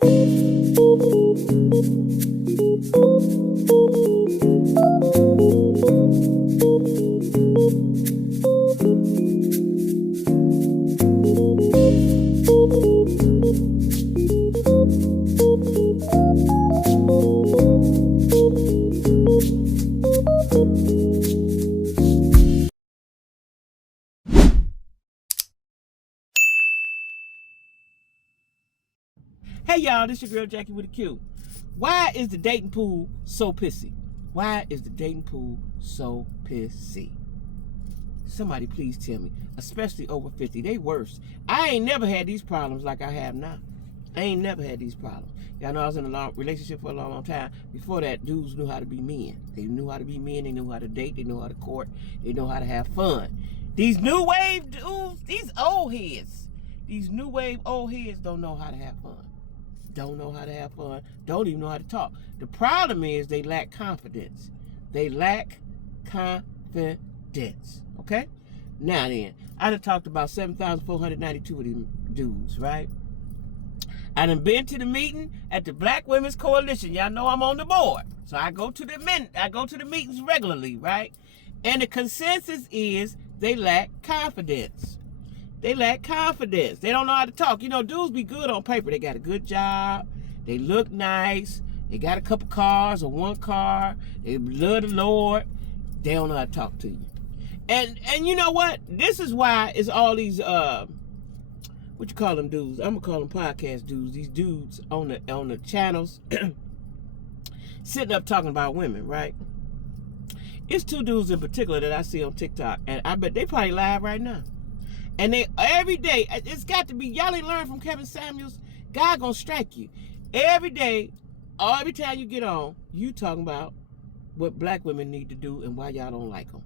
Hey y'all, this your girl Jackie with a Q. Why is the dating pool so pissy? Why is the dating pool so pissy? Somebody please tell me, especially over 50. They worse. I ain't never had these problems like I have now. I ain't never had these problems. Y'all know I was in a long relationship for a long time. Before that, dudes knew how to be men. They knew how to be men. They knew how to date. They knew how to court. They know how to have fun. These new wave dudes, these old heads, these new wave old heads don't know how to have fun. Don't know how to have fun, don't even know how to talk. The problem is they lack confidence. They lack confidence, okay? Now then, I done talked about 7,492 of these dudes, right? I done been to the meeting at the Black Women's Coalition. Y'all know I'm on the board. So I go to the meetings regularly, right? And the consensus is they lack confidence. They lack confidence. They don't know how to talk. You know, dudes be good on paper. They got a good job. They look nice. They got a couple cars or one car. They love the Lord. They don't know how to talk to you. And you know what? This is why it's all these what you call them dudes? I'm gonna call them podcast dudes. These dudes on the channels sitting up talking about women, right? It's two dudes in particular that I see on TikTok, and I bet they probably live right now. And they every day, it's got to be, y'all ain't learned from Kevin Samuels, God gonna strike you. Every day, or every time you get on, you talking about what black women need to do and why y'all don't like them.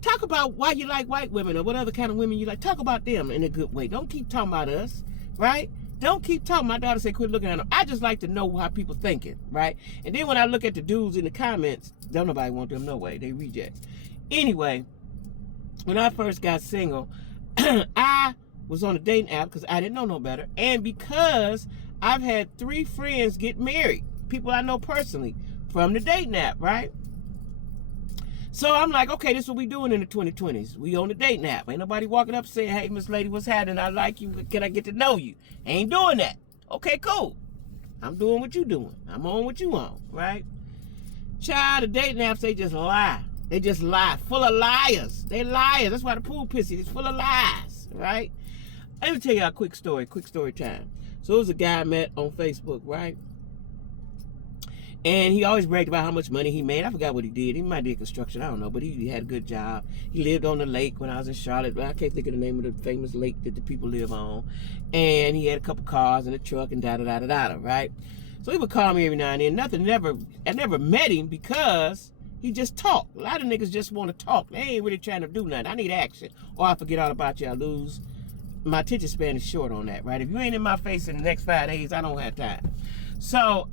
Talk about why you like white women or what other kind of women you like. Talk about them in a good way. Don't keep talking about us, right? Don't keep talking. My daughter said, quit looking at them. I just like to know how people thinking, right? And then when I look at the dudes in the comments, don't nobody want them no way. They reject. Anyway, when I first got single, I was on a dating app because I didn't know no better. And because I've had 3 friends get married, people I know personally, from the dating app, right? So I'm like, okay, this is what we doing in the 2020s. We on the dating app. Ain't nobody walking up saying, hey, Miss Lady, what's happening? I like you. Can I get to know you? Ain't doing that. Okay, cool. I'm doing what you doing. I'm on what you on, right? Child, the dating apps, they just lie. They just lie. Full of liars. They liars. That's why the pool pissy. It's full of lies, right? Let me tell you a quick story time. So it was a guy I met on Facebook, right? And he always bragged about how much money he made. I forgot what he did. He might do construction. I don't know. But he had a good job. He lived on the lake when I was in Charlotte. But I can't think of the name of the famous lake that the people live on. And he had a couple cars and a truck and da-da-da-da-da, right? So he would call me every now and then. I never met him because he just talked. A lot of niggas just want to talk. They ain't really trying to do nothing. I need action. Or I forget all about you. I lose. My attention span is short on that, right? If you ain't in my face in the next 5 days, I don't have time. So,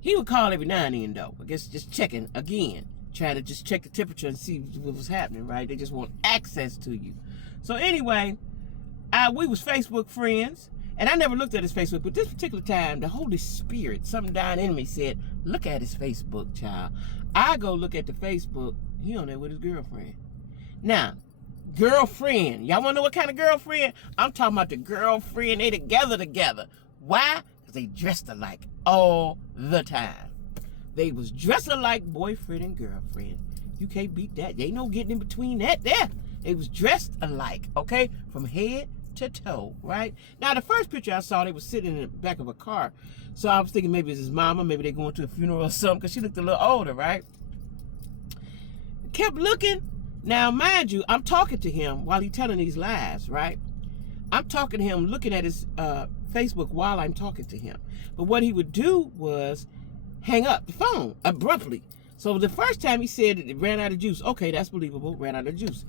he would call every now and then, though. I guess just checking again. Trying to just check the temperature and see what was happening, right? They just want access to you. So anyway, we was Facebook friends. And I never looked at his Facebook, but this particular time, the Holy Spirit, something down in me said, look at his Facebook, child. I go look at the Facebook, he on there with his girlfriend. Now, girlfriend. Y'all want to know what kind of girlfriend? I'm talking about the girlfriend. They together. Why? Because they dressed alike all the time. They was dressed alike, boyfriend and girlfriend. You can't beat that. They no getting in between that there. They was dressed alike, okay? From head to toe, right? Now, the first picture I saw, they was sitting in the back of a car. So I was thinking maybe it's his mama. Maybe they going to a funeral or something because she looked a little older, right? Kept looking. Now, mind you, I'm talking to him while he's telling these lies, right? I'm talking to him, looking at his Facebook while I'm talking to him. But what he would do was hang up the phone abruptly. So the first time he said it ran out of juice. Okay, that's believable, ran out of juice.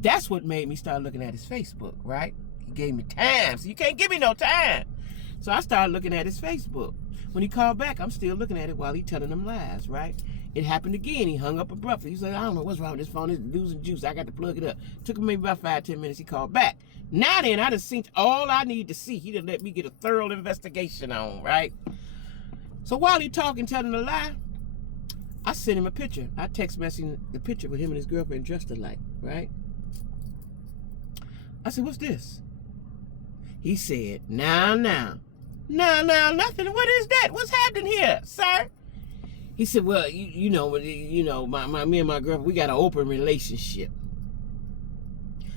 That's what made me start looking at his Facebook, right? He gave me time, so you can't give me no time. So I started looking at his Facebook. When he called back, I'm still looking at it while he's telling them lies, right? It happened again. He hung up abruptly. He said, I don't know what's wrong with this phone. It's losing juice. I got to plug it up. Took him maybe about 5-10 minutes. He called back. Now then, I done seen all I need to see. He done let me get a thorough investigation on, right? So while he talking, telling a lie, I sent him a picture. I text messaging the picture with him and his girlfriend dressed alike, right? I said, what's this? He said, now, nothing. What is that? What's happening here, sir? He said, well, you know, me and my girlfriend, we got an open relationship.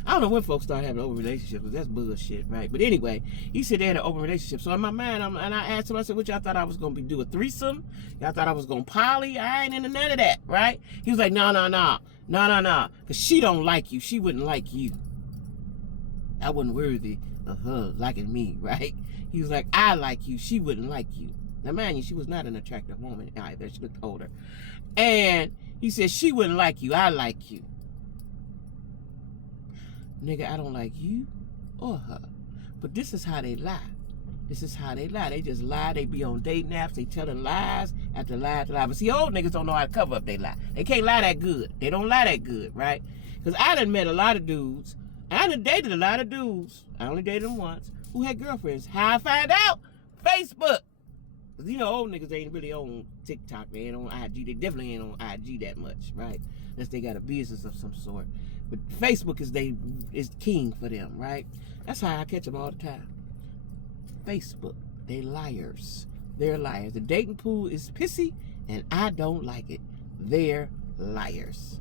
I don't know when folks start having an open relationship, because that's bullshit, right? But anyway, he said they had an open relationship. So in my mind, and I asked him, I said, what y'all thought I was going to do a threesome? Y'all thought I was going to poly? I ain't into none of that, right? He was like, no, because she don't like you. She wouldn't like you. I wasn't worthy of her liking me, right? He was like, I like you. She wouldn't like you. Now, mind you, she was not an attractive woman either. She looked older. And he said, she wouldn't like you. I like you. Nigga, I don't like you or her. But this is how they lie. This is how they lie. They just lie. They be on dating apps. They telling lies after lie after lie. But see, old niggas don't know how to cover up their lie. They can't lie that good. They don't lie that good, right? Because I done met a lot of dudes. I done dated a lot of dudes. I only dated them once. Who had girlfriends. How I find out? Facebook. Because, you know, old niggas ain't really on TikTok. They ain't on IG. They definitely ain't on IG that much, right? Unless they got a business of some sort. But Facebook is king for them, right? That's how I catch them all the time. Facebook. They liars. They're liars. The dating pool is pissy, and I don't like it. They're liars.